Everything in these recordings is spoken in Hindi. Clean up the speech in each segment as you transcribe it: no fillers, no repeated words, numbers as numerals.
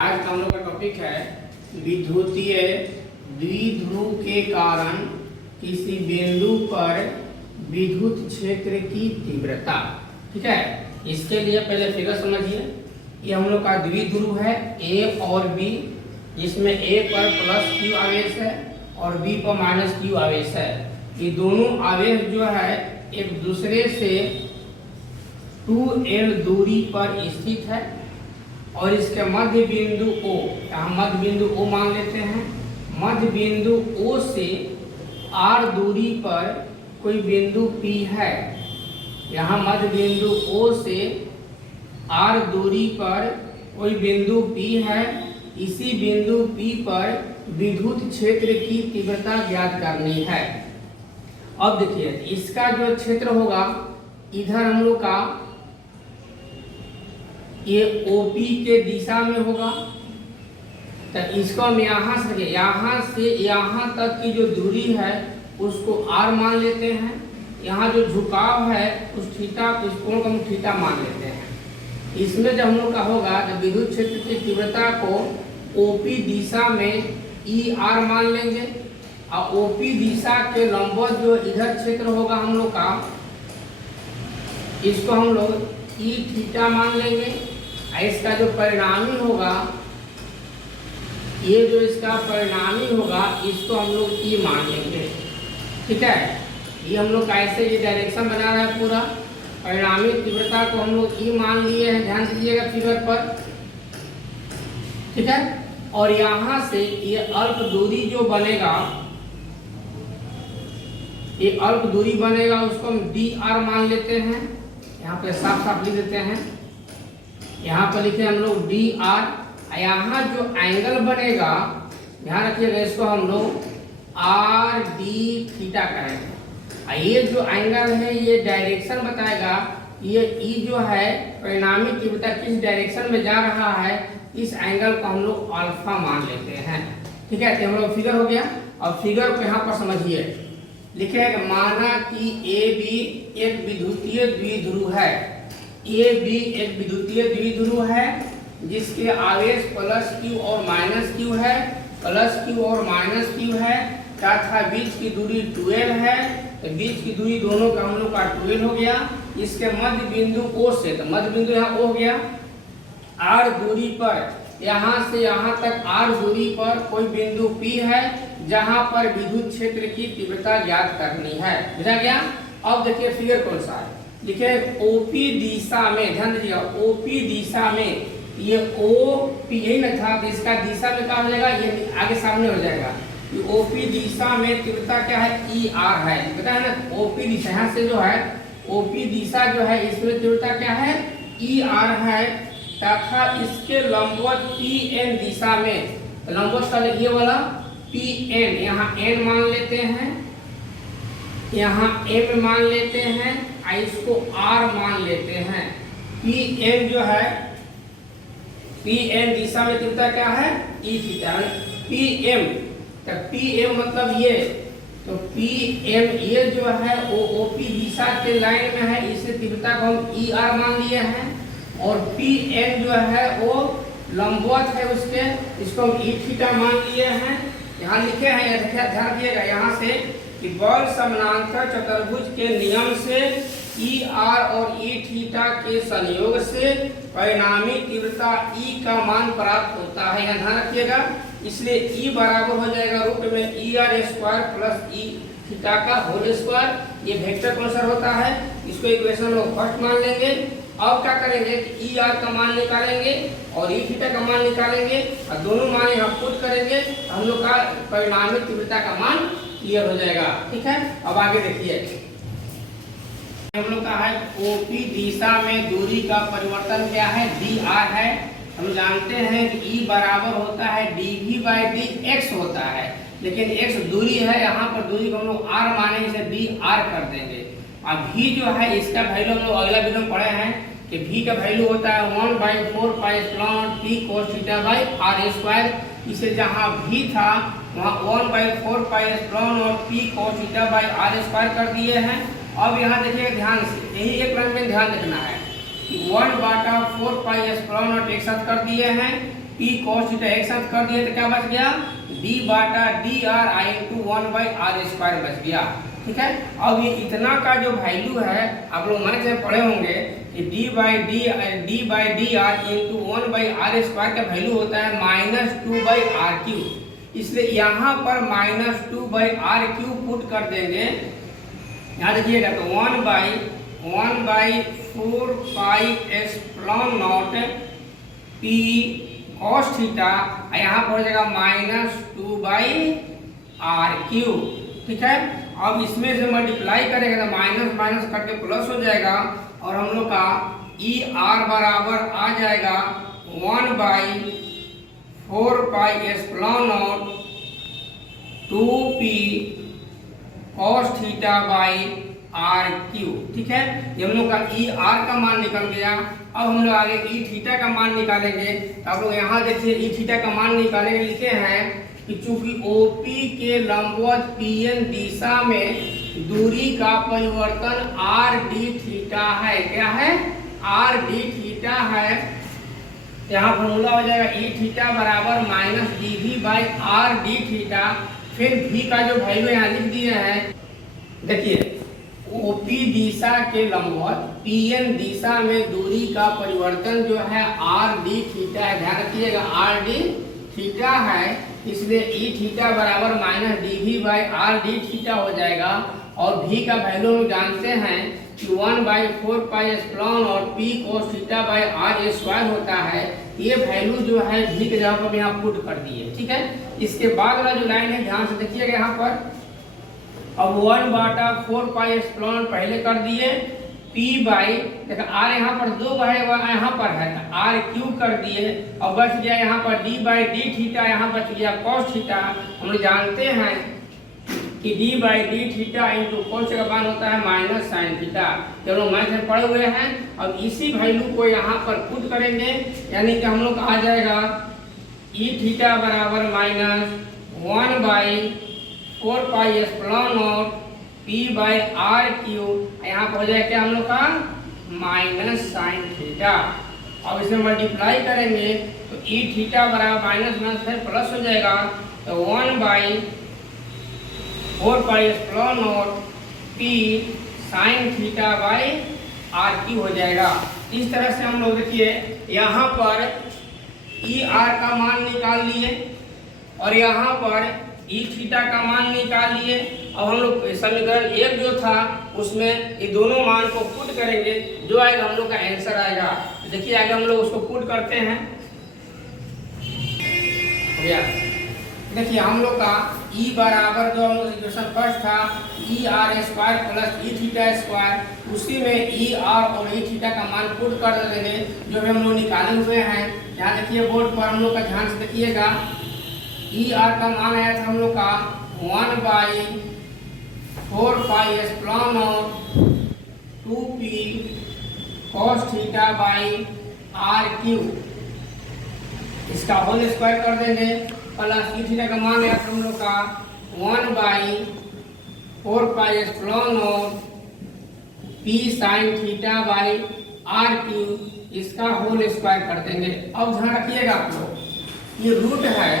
आज का हम लोग का टॉपिक है विद्युतीय द्विध्रुव के कारण किसी बिंदु पर विद्युत क्षेत्र की तीव्रता। ठीक है, इसके लिए पहले फिगर समझिए। ये हम लोग का द्विध्रुव है ए और बी, जिसमें ए पर प्लस क्यू आवेश है और बी पर माइनस क्यू आवेश है। ये दोनों आवेश जो है एक दूसरे से 2l दूरी पर स्थित है और इसके मध्य बिंदु O, यहाँ मध्य बिंदु O मान लेते हैं। मध्य बिंदु O से r दूरी पर कोई बिंदु P है। यहाँ मध्य बिंदु O से r दूरी पर कोई बिंदु P है। इसी बिंदु P पर विद्युत क्षेत्र की तीव्रता ज्ञात करनी है। अब देखिए, इसका जो क्षेत्र होगा इधर हम लोग का ये OP के दिशा में होगा, तो इसको हम यहाँ से यहाँ तक की जो दूरी है उसको r मान लेते हैं। यहाँ जो झुकाव है उस थीटा, उस कोण को हम थीटा मान लेते हैं। इसमें जब हम लोग का होगा तो विद्युत क्षेत्र की तीव्रता को OP दिशा में ER मान लेंगे और OP दिशा के लंबवत जो इधर क्षेत्र होगा हम लोग का, इसको हम लोग E थीटा मान लेंगे। इसका जो परिणामी होगा, ये जो इसका परिणामी होगा इसको हम लोग E मान लेंगे। ठीक है, ये हम लोग कैसे ये डायरेक्शन बना रहा है पूरा। परिणामी तीव्रता को हम लोग E मान लिए हैं, ध्यान दीजिएगा फिगर पर। ठीक है, और यहाँ से ये अल्प दूरी जो बनेगा, ये अल्प दूरी बनेगा उसको हम dr मान लेते हैं। यहाँ पे साफ साफ लिख देते हैं। यहाँ पर लिखे हम लोग dr। यहाँ जो एंगल बनेगा, ध्यान रखिएगा, इसको हम लोग r d थीटा कहेंगे। ये जो एंगल है ये डायरेक्शन बताएगा, ये E जो है परिणामी तीव्रता किस डायरेक्शन में जा रहा है, इस एंगल को हम लोग अल्फा मान लेते हैं। ठीक है, तो हम लोग फिगर हो गया। अब फिगर को यहाँ पर समझिए, लिखे है कि माना कि AB एक विद्युतीय द्विध्रुव है। AB एक विद्युतीय द्विध्रुव है जिसके आवेश प्लस Q और माइनस Q है, प्लस Q और माइनस Q है, तथा बीच की दूरी 2l है। तो बीच की दूरी दोनों का हम लोग का 2l हो गया। इसके मध्य बिंदु O से, तो मध्य बिंदु यहाँ O हो गया, r दूरी पर, यहाँ से यहाँ तक r दूरी पर कोई बिंदु P है जहाँ पर विद्युत क्षेत्र की तीव्रता ज्ञात करनी है। बुझा गया। अब देखिए फिगर कौन सा है, लिखे OP दिशा में, ध्यान दीजिएगा, OP दिशा में ये OP यही न था, तो इसका दिशा में क्या हो जाएगा, ये आगे सामने हो जाएगा। ये OP दिशा में तीव्रता क्या है, ER है, पता है ना। OP दिशा यहाँ से जो है OP दिशा जो है इसमें तीव्रता क्या है, ER है, तथा इसके लंबवत PN दिशा में, लंबवत का ये वाला PN, यहाँ N मान लेते हैं, यहाँ M मान लेते हैं, इसको R मान लेते हैं। PN जो है, PN दिशा में तीव्रता क्या है, E थीटा। PM, तो PM मतलब ये, तो PM ये जो है वो OP दिशा के लाइन में है, इससे तीव्रता को हम ER मान लिए हैं। और PN जो है वो लंबवत है उसके, इसको हम E थीटा मान लिए हैं। यहाँ लिखे हैं, ध्यान रखिएगा, यहाँ से कि बल समानांतर चतुर्भुज के नियम से ER और E थीटा के संयोग से परिणामी तीव्रता E का मान प्राप्त होता है। यहाँ ध्यान रखिएगा, इसलिए E बराबर हो जाएगा रूट में ER square plus E theta का होल स्क्वायर। ये वेक्टर कौन होता है, इसको इक्वेशन में फर्स्ट मान लेंगे। अब क्या करेंगे कि ER का मान निकालेंगे और E थीटा का मान निकालेंगे और दोनों मान यहाँ पुट करेंगे, हम लोग का परिणामी तीव्रता का मान क्लियर हो जाएगा। ठीक है, अब आगे देखिए, हम लोग का है OP दिशा में दूरी का परिवर्तन क्या है, dr है। हम जानते हैं कि E बराबर होता है dV/dx होता है, लेकिन x दूरी है, यहाँ पर दूरी को हम लोग r माने, इसे dr कर देंगे। अब V जो है इसका वैल्यू हम लोग अगला वीडियो में पढ़े हैं कि V का वैल्यू होता है 1/4 P cos θ/r²। इसे जहाँ V था वहाँ 1/4 और P cos θ/r² कर दिए हैं। अब यहाँ देखिए ध्यान से, यही एक लाइन में ध्यान रखना है कि 1/4 पाई एप्सिलॉन नॉट एक साथ कर दिए हैं पी कॉस थीटा एक साथ कर दिए तो क्या बच गया, डी बाटा डी आर आई इंटू 1/r² बच गया। ठीक है, अब ये इतना का जो वैल्यू है आप लोग मैथ में पढ़े होंगे कि D by D R into 1/r² का वैल्यू होता है -2/r³। इसलिए यहाँ पर -2/r³ पुट कर देंगे। यहाँ देखिएगा तो 1/4 pi epsilon naught P cos theta, यहाँ पर हो जाएगा -2/r³। ठीक है, अब इसमें से मल्टीप्लाई करेंगे तो माइनस माइनस करके प्लस हो जाएगा और हम लोग का ई आर बराबर आ जाएगा 1/4 pi epsilon naught 2p cos theta by r³। ठीक है, ये हम लोग का ई आर का मान निकल गया। अब हम लोग आगे ई थीटा का मान निकालेंगे। तो आप लोग यहाँ देखिए ई थीटा का मान निकालेंगे, लिखे हैं कि चूंकि ओपी के लंबवत पीएन दिशा में दूरी का परिवर्तन आर डी थीटा है। क्या है, आर डी थीटा है। यहाँ फॉर्मूला हो जाएगा ई थीटा बराबर -dv/r_d थीटा। फिर v का जो वैल्यू यहाँ लिख दिए हैं, देखिए ओपी दिशा के लंबवत पीएन दिशा में दूरी का परिवर्तन जो है आर डी थीटा है। ध्यान रखिएगा आर डी थीटा है, इसलिए ई थीटा बराबर -dv/r_d थीटा हो जाएगा। और v का वैल्यू हम जानते हैं कि 1/4 पाई एप्सिलॉन और p cos theta by r² होता है। ये वैल्यू जो है v के जगह पर यहाँ पुट कर दिए। ठीक है, इसके बाद वाला जो लाइन है ध्यान से देखिएगा यहाँ पर। अब 1/4 पाई एप्सिलॉन पहले कर दिए, p बाई देखा r यहाँ पर 2 है यहाँ पर है r³ कर दिए और बच गया यहाँ पर d/d थीटा, यहाँ बच गया cos थीटा। हम लोग जानते हैं कि d/d थीटा इंटू cos का मान होता है -sin थीटा। चलो मैथ में पढ़े हुए हैं। अब इसी वैल्यू को यहाँ पर पुट करेंगे, यानी कि हम लोग आ जाएगा ई थीटा बराबर -1/4 पाई एप्सिलॉन नॉट p/r³। यहाँ पर हो जाएगा क्या हम लोग का -sin थीटा। अब इसमें मल्टीप्लाई करेंगे तो ई थीटा बराबर माइनस माइनस फिर प्लस हो जाएगा तो 1/4 pi epsilon naught p sin theta by r³ हो जाएगा। इस तरह से हम लोग देखिए यहाँ पर ई आर का मान निकाल लिए और यहाँ पर ई थीटा का मान निकाल लिए। अब हम लोग समीकरण 1 जो था उसमें ये दोनों मान को पुट करेंगे, जो आएगा हम लोग का आंसर आएगा। देखिए आगे हम लोग उसको पुट करते हैं। देखिए हम लोग का E बराबर जो हम लोग इक्वेशन फर्स्ट था ER² plus E theta square, उसी में ER और E थीटा का मान पुट कर देंगे जो भी हम लोग निकाले हुए हैं। यहाँ देखिए बोर्ड पर हम लोग का ध्यान से देखिएगा। ER का मान आया था हम लोग का 1/4 pi epsilon naught 2p cos theta by r³। इसका होल स्क्वायर कर देंगे प्लस ई थीटा का मान आया था हम लोग का 1/4 pi epsilon naught p sin theta by r³। इसका होल स्क्वायर कर देंगे। अब ध्यान रखिएगा आप लोग, ये रूट है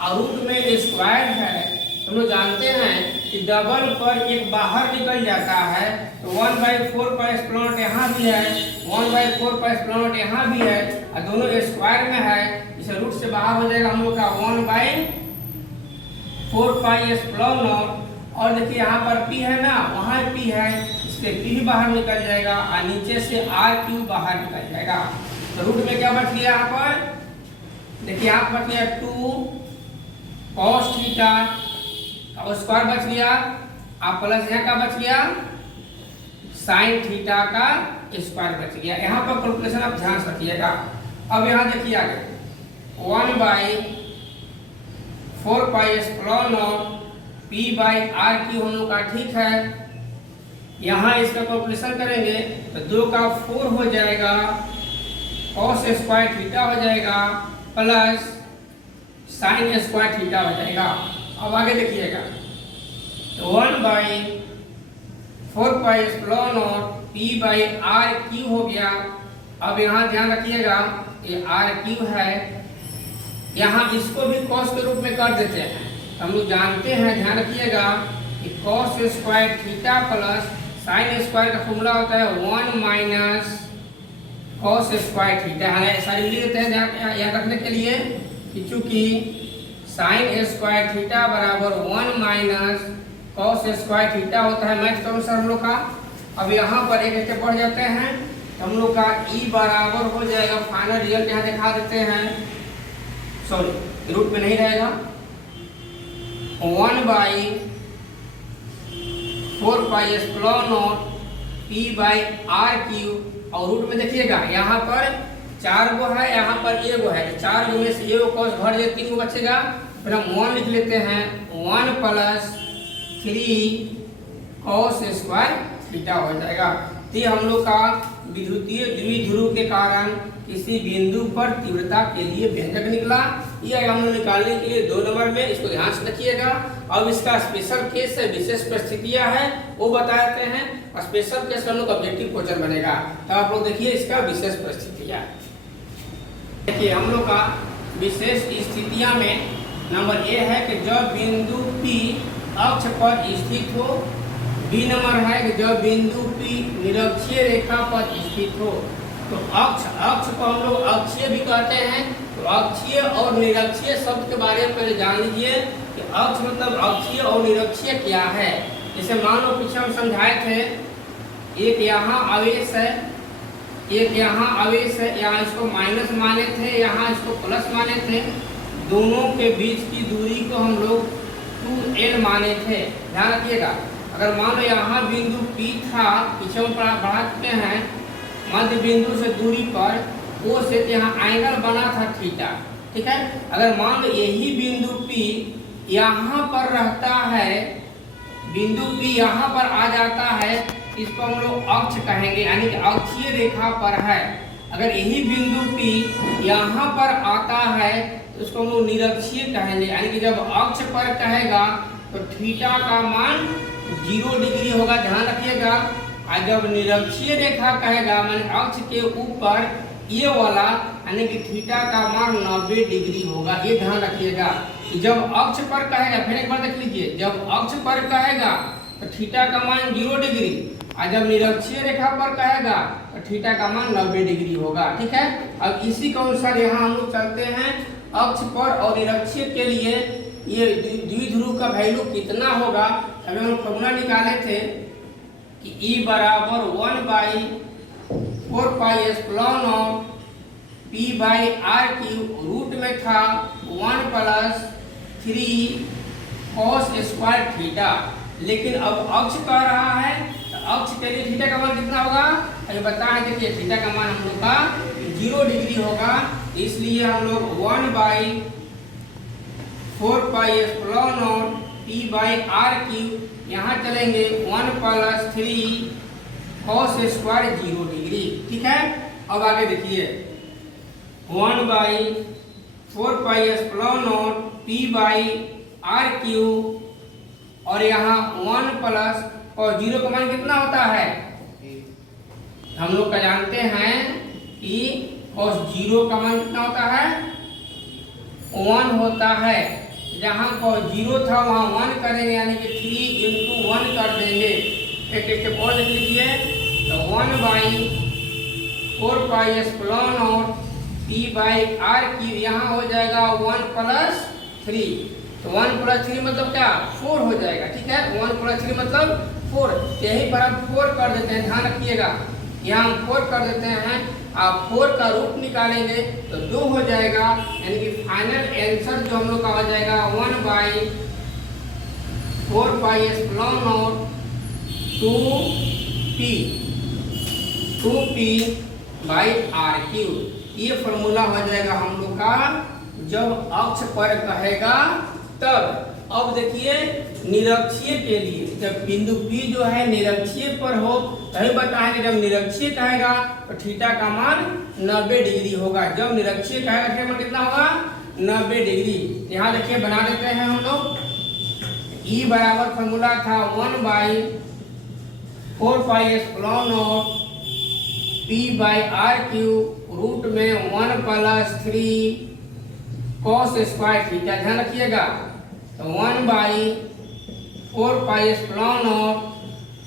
और रूट में स्क्वायर है। हम लोग जानते हैं कि डबल पर एक बाहर निकल जाता है, तो 1/4 पाई एप्सिलॉन नॉट यहाँ भी है, 1/4 पाई एप्सिलॉन नॉट यहाँ भी है और दोनों स्क्वायर में है। इसे रूट से बाहर हो जाएगा हम लोग का 1/4 पाई एप्सिलॉन नॉट। और देखिए यहाँ पर p है ना, वहाँ p है, इसलिए p भी बाहर निकल जाएगा और नीचे से r³ बाहर निकल जाएगा। तो रूट में क्या बच गया यहाँ पर, देखिए यहाँ बच गया 2 cos थीटा और स्क्वायर बच गया, आप प्लस यहाँ का बच गया sin थीटा का स्क्वायर बच गया। यहाँ पर कैलकुलेशन आप ध्यान से रखिएगा। अब यहाँ देखिए आगे 1/4 पाई एप्सिलॉन नॉट p/r³ हम लोग का ठीक है। यहाँ इसका कैलकुलेशन करेंगे तो 2 का 4 हो जाएगा, cos स्क्वायर थीटा हो जाएगा प्लस sin स्क्वायर थीटा हो जाएगा। अब आगे देखिएगा तो 1/4 पाई एप्सिलॉन नॉट p/r³ हो गया। अब यहाँ ध्यान रखिएगा ये r³ है यहाँ इसको भी कॉस के रूप में कर देते हैं। हम लोग जानते हैं, ध्यान रखिएगा कि cos square theta plus sine square का फॉर्मूला होता है 1 माइनस कॉस स्क्वायर थीटा। सारी लिख देते हैं याद रखने के लिए कि चूंकि साइन स्क्वायर थीटा बराबर 1 माइनस कॉस स्क्वायर थीटा होता है मैथ करो सर हम लोग का। अब यहाँ पर एक स्टेप बढ़ जाते हैं तो हम लोग का ई बराबर हो जाएगा, फाइनल रिजल्ट यहाँ दिखा देते हैं, सॉरी रूट में नहीं रहेगा, 1/4 pi epsilon naught P by R cube. और रूट में देखिएगा यहाँ पर 4 गो है, यहाँ पर एगो है, तो 4 गो में से एगो कॉस घट जाए, 3 गो बचेगा, फिर हम 1 लिख लेते हैं, 1 + 3 कॉस स्क्वायर थीटा हो जाएगा। तो हम लोग का विद्युतीय द्विध्रुव के कारण किसी बिंदु पर तीव्रता के लिए व्यंजक निकला। ये हम लोग निकालने के लिए 2 नंबर में, इसको ध्यान से रखिएगा। अब इसका स्पेशल केस है, विशेष परिस्थितियां हैं वो बताते हैं, और स्पेशल केस का हम लोग ऑब्जेक्टिव क्वेश्चन बनेगा। तो आप लोग देखिए इसका विशेष परिस्थितियां। देखिए हम लोग का विशेष स्थितियां में नंबर ए है कि जब बिंदु P अक्ष पर स्थित हो। बी नंबर है कि जब बिंदु P निरक्षीय रेखा पर स्थित हो। तो अक्ष को हम लोग अक्षीय भी कहते हैं। तो अक्षीय और निरक्षीय शब्द के बारे में पहले जान लीजिए कि अक्ष मतलब अक्षीय और निरक्षीय क्या है। जैसे मान लो पीछे हम समझाए थे, एक यहाँ आवेश है, एक यहाँ आवेश है, यहाँ इसको माइनस माने थे, यहाँ इसको प्लस माने थे। दोनों के बीच की दूरी को हम लोग 2l माने थे। ध्यान रखिएगा, अगर मान लो यहाँ बिंदु P था, पीछे हम बढ़ा चुके हैं, मध्य बिंदु से दूरी पर O से यहाँ एंगल बना था थीटा, ठीक है। अगर मान लो यही बिंदु P यहाँ पर रहता है, बिंदु P यहाँ पर आ जाता है, इसको हम लोग अक्ष कहेंगे, यानी कि अक्षीय रेखा पर है। अगर यही बिंदु P यहाँ पर आता है तो उसको हम लोग निरक्षीय कहेंगे, यानी कि जब अक्ष पर कहेगा तो थीटा का मान 0 डिग्री होगा। ध्यान रखिएगा, और जब निरक्षीय रेखा कहेगा माने अक्ष के ऊपर ये वाला, यानी कि थीटा का मान 90 डिग्री होगा। ये ध्यान रखिएगा कि जब अक्ष पर कहेगा, फिर एक बार देख लीजिए, जब अक्ष पर कहेगा तो थीटा का मान 0 डिग्री, और जब निरक्षीय रेखा पर कहेगा तो थीटा का मान 90 डिग्री होगा, ठीक है। अब इसी के अनुसार यहाँ हम लोग चलते हैं अक्ष पर और निरक्षीय के लिए ये द्विध्रुव का वैल्यू कितना होगा। अभी हम फॉर्मूला निकाले थे कि E बराबर 1/4 pi epsilon naught P by R cube, root में था 1 + 3 कॉस स्क्वायर थीटा। लेकिन अब अक्ष कह रहा है तो अक्ष के लिए थीटा का मान कितना होगा, अभी बताएं। देखिए थीटा का मान हम लोग का 0 डिग्री होगा, इसलिए हम लोग 1/4 pi epsilon naught P by R cube, यहाँ चलेंगे 1 + 3 कॉस स्क्वायर 0 डिग्री, ठीक है। अब आगे देखिए 1/4 pi epsilon naught P by R cube, और यहाँ 1 प्लस और 0 का मान कितना होता है, हम लोग का जानते हैं कि cos 0 का मान कितना होता है, 1 होता है। जहाँ cos 0 था वहाँ 1 करेंगे, यानी कि 3 × 1 कर देंगे। एक स्टेप और लिख लीजिए, तो 1/4 pi epsilon naught P by R cube, यहाँ हो जाएगा 1 + 3। तो 1 + 3 मतलब क्या, 4 हो जाएगा, ठीक है। 1 + 3 मतलब 4, यही पर हम 4 कर देते हैं। ध्यान रखिएगा, यहाँ हम 4 कर देते हैं, आप 4 का रूट निकालेंगे तो 2 हो जाएगा, यानी कि फाइनल आंसर जो हम लोग का हो जाएगा 1/4 pi epsilon naught 2p by R cube. ये फॉर्मूला हो जाएगा हम लोग का जब अक्ष पर कहेगा तब। अब देखिए निरक्षीय के लिए, जब बिंदु P जो है निरक्षीय पर हो, तभी बताएंगे जब निरक्षीय कहेगा तो थीटा का मान 90 डिग्री होगा। जब निरक्षीय कहेगा थीटा मान कितना होगा, 90 डिग्री। यहाँ देखिए बना देते हैं हम लोग, E बराबर फॉर्मूला था 1/4 pi epsilon naught P by R cube, root में 1 + 3 cos स्क्वायर थीटा, ध्यान रखिएगा। तो 1/4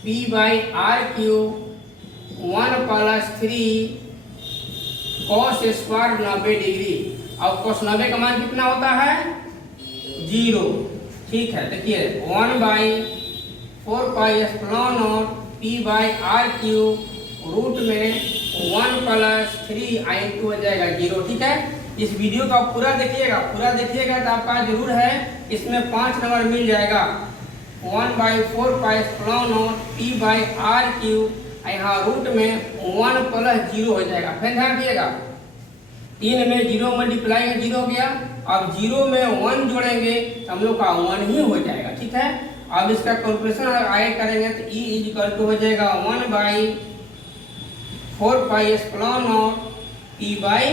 p by R cube 1 + 3 cos square 90 degree. अब cos 90 का मान कितना होता है? 0। ठीक है, देखिए 1/4 p by R cube root में 1 + 3 i2 हो जाएगा 0। ठीक है, इस वीडियो का पूरा देखिएगा, तो आपका जरूर है इसमें 5 नंबर मिल जाएगा। 1/4 p बाई आर क्यूब, यहाँ रूट में 1 + 0 हो जाएगा। फिर ध्यान रखिएगा, 3 में 0 मल्टीप्लाई 0 हो गया। अब 0 में 1 जोड़ेंगे तो हम लोग का 1 ही हो जाएगा। ठीक है, अब इसका कैलकुलेशन अगर आगे करेंगे तो E = हो जाएगा 1/4 p बाई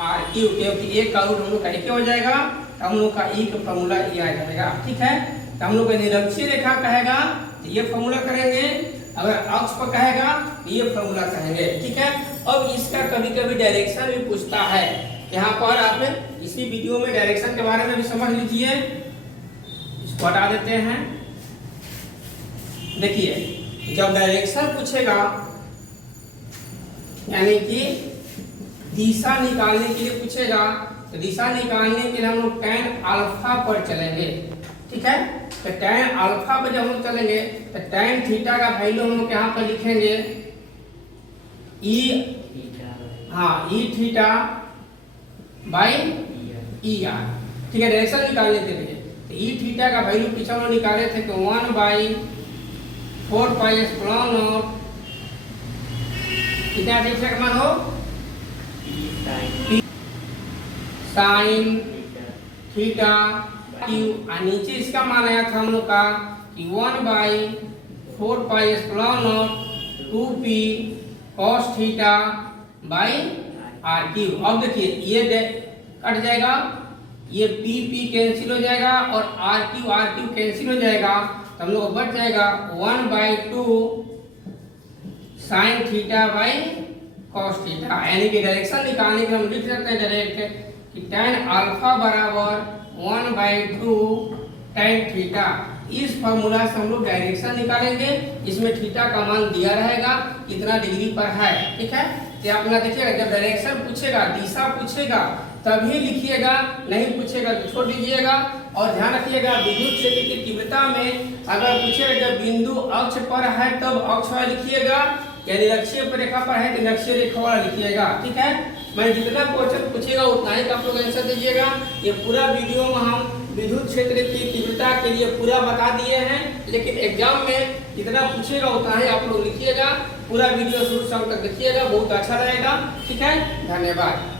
आर क्यूब, क्योंकि एक का रूट हम लोग का एक हो जाएगा, तो हम लोग का E का फॉर्मूला ये आ जाएगा। ठीक है, तो हम लोग का निरक्षीय रेखा कहेगा तो ये फॉर्मूला करेंगे, अगर अक्ष पर कहेगा तो ये फॉर्मूला कहेंगे। ठीक है, अब इसका कभी कभी डायरेक्शन भी पूछता है। यहाँ पर आप इसी वीडियो में डायरेक्शन के बारे में भी समझ लीजिए। इसको हटा देते हैं। देखिए, जब डायरेक्शन पूछेगा यानी कि दिशा निकालने के लिए पूछेगा, तो दिशा निकालने के लिए हम लोग tan अल्फा पर चलेंगे। ठीक है, तो tan अल्फा पर जब हम चलेंगे तो tan थीटा का वैल्यू हम लोग यहाँ पर लिखेंगे E थीटा बाई ER। ठीक है, डायरेक्शन निकालने के लिए तो E थीटा का वैल्यू पीछे हम लोग निकाले थे कि 1/4 कितना थीटा का मान हो साइन थीटा क्यू, और नीचे इसका मान आया था हम लोग का कि 1/4 2p cos theta by R cube. अब देखिए ये कट जाएगा, ये p कैंसिल हो जाएगा और r क्यू कैंसिल हो जाएगा, तो हम लोग को बच जाएगा 1/2 sine theta by cos theta. यानी कि डायरेक्शन निकालने के लिए हम लिख सकते हैं डायरेक्ट कि tan अल्फा बराबर 1/2 tan थीटा। इस फॉर्मूला से हम लोग डायरेक्शन निकालेंगे। इसमें थीटा का मान दिया रहेगा कितना डिग्री पर है। ठीक है, तो आप ना देखिएगा, जब डायरेक्शन पूछेगा, दिशा पूछेगा तभी लिखिएगा, नहीं पूछेगा तो छोड़ दीजिएगा। और ध्यान रखिएगा, विद्युत क्षेत्र की तीव्रता में अगर पूछेगा जब बिंदु अक्ष पर है तब अक्ष वाला लिखिएगा, या निरक्षीय रेखा पर है तो निरक्षीय रेखा वाला लिखिएगा। ठीक है, मैं जितना क्वेश्चन पूछेगा उतना ही आप लोग आंसर दीजिएगा। ये पूरा वीडियो में हम विद्युत क्षेत्र की तीव्रता के लिए पूरा बता दिए हैं, लेकिन एग्जाम में जितना पूछेगा उतना ही आप लोग लिखिएगा। पूरा वीडियो शुरू से अंत तक देखिएगा, बहुत अच्छा रहेगा। ठीक है, धन्यवाद।